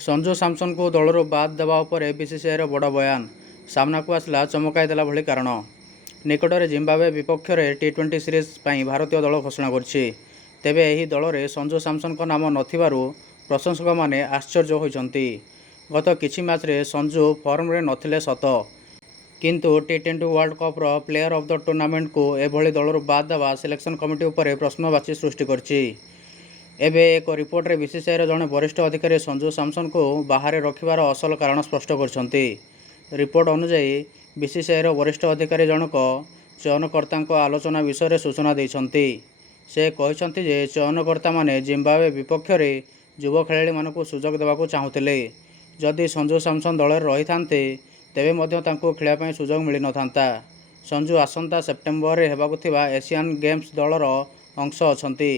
संजू सैमसन को दलरू बाद देवा उपरे बीसीसीआईर बड़ बयान सामना को आसला चमकाई देला भली कारण। निकटरे जिम्बाब्वे विपक्ष में टी20 सीरीज पर भारतीय दल घोषणा करछि। तेबे एही दल में संजू सैमसन को नाम नथिबारु प्रशंसक माने आश्चर्य होइछन्ति। गत किछि मैच रे संजू फॉर्म रे नथिले सत, किंतु टी20 वर्ल्ड कप रो प्लेयर ऑफ द टूर्नामेंट को एभली दलरू बाद देवा सिलेक्शन कमिटी उपरे प्रश्नवाची सृष्टि करछि। एबे एक रिपोर्ट रे बीसीसीआईर जड़े वरिष्ठ अधिकारी संजू सैमसन को बाहर रखिबार असल कारण स्पष्ट करछन्ति। रिपोर्ट अनुसार बीसीसीआईर वरिष्ठ अधिकारी जनक चयनकर्ता आलोचना विषय सूचना देइछन्ति। से कहिछन्ति जे चयनकर्ता माने जिम्बाब्वे विपक्ष में युवा खेलाड़ी मानकु सुजोग देबाकू चाहुथिले। जदि संजू सैमसन दल रही थांते तेबे मध्य तांकू खेलिया पई सुजोग मिलि नथांता। संजू आसंता सेप्टेम्बर रे हेबाकू थिबा एशियन गेम्स दलर अंश अछन्ति।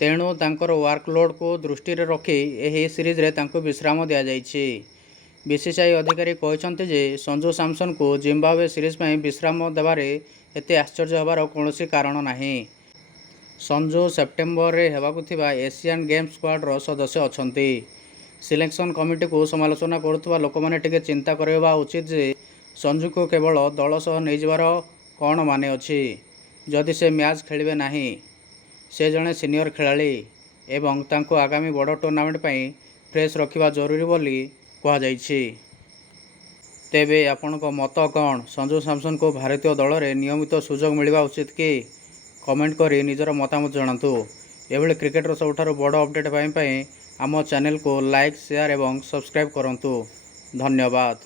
तेणु तांकर वर्कलोड को दृष्टि रे रखी एही सीरीज रे तांको विश्राम दिया जाइछि। बीसीसीआई अधिकारी कहिछन्ति जे संजू सैमसन को जिम्बाब्वे सीरीज में विश्राम देबारे एते आश्चर्य होबार कौनसी कारण नाही। संजू सेप्टेम्बर रे हेबाकू थिबा एशियन गेम्स स्क्वाड रो सदस्य अछन्ति। सिलेक्शन कमिटी को समालोचना करुवा लोक माने टिके चिंता करबा उचित जे संजू को केवल दल सह नै जिबार कौन माने अछि। जदि से मैच खेलिबे नाही, से जड़े सीनियर खेलाड़ी एवं तांको आगामी बड़ टूर्नामेंट पई फ्रेश रखिबा जरूरी बोली कहा जाइछि। तेबे आपणको मत कौन? संजू सैमसन को भारतीय दल में नियमित सुजोग मिलवा उचित कि? कमेंट करी निजर मतामत जणातु। एभली क्रिकेटर सबुठारु बड़ अपडेट पाई आम चैनल को लाइक, शेयर एवं सब्सक्राइब करंतु। धन्यवाद।